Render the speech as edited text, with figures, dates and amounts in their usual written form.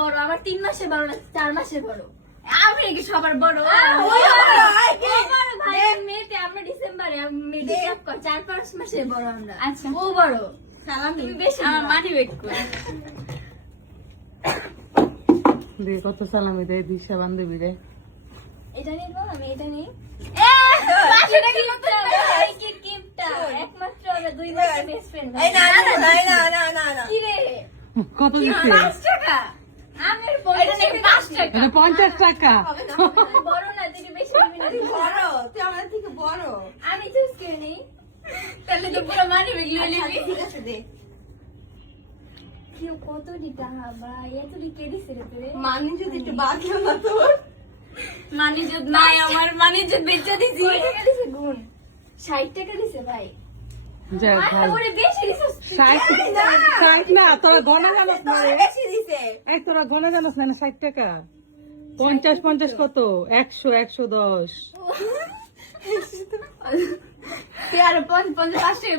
বড়, আমার 3 মাসে বড় না 4 মাসে বড়। আমি কি সবার বড়? ভাই মেয়েতে আমরা ডিসেম্বরে মেডিকেল কর 4-5 মাসে বড় আমরা। আচ্ছা ও বড়। সালাম তুমি বেশি আমার মানি ব্যাগ কই? দে কত সালামি দেয় দিশা বান্ধবী রে। এটা নিব, আমি এটা নিই। পাঁচশো টাকা মতো এই কি গিফটটা? একমাত্র আমরা 2 মাসের বেস্ট ফ্রেন্ড। এই না না না না না না কি রে? কত দিচ্ছে? 5 টাকা। আমের এটা নাকি 5 টাকা। এটা 50 টাকা। বড় না, তুই বেশি দিবি না। বড় তুই আমাদের থেকে বড় আমি চুজ করে নেই। তাহলে তো পুরো মানি ব্যাগ লিয়ে নিবি। ঠিক আছে দে কেউ কত দিটা ভাই, এত কে দিছে রে তোরে? মানি যদি একটু বাকিও না তোর মানি যদি নাই আমার মানি যদি বেচে দিছি। কয় টাকা দিছে গুণ? 60 টাকা দিছে ভাই। যা খাই। ওরে বেশি দিছে। 60 না তোরা গনে জানোস না রে। বেশি দিছে এই তোরা গনে জানোস না 60 টাকা। 50 কত? 100 110। তুই আর 5 টাকা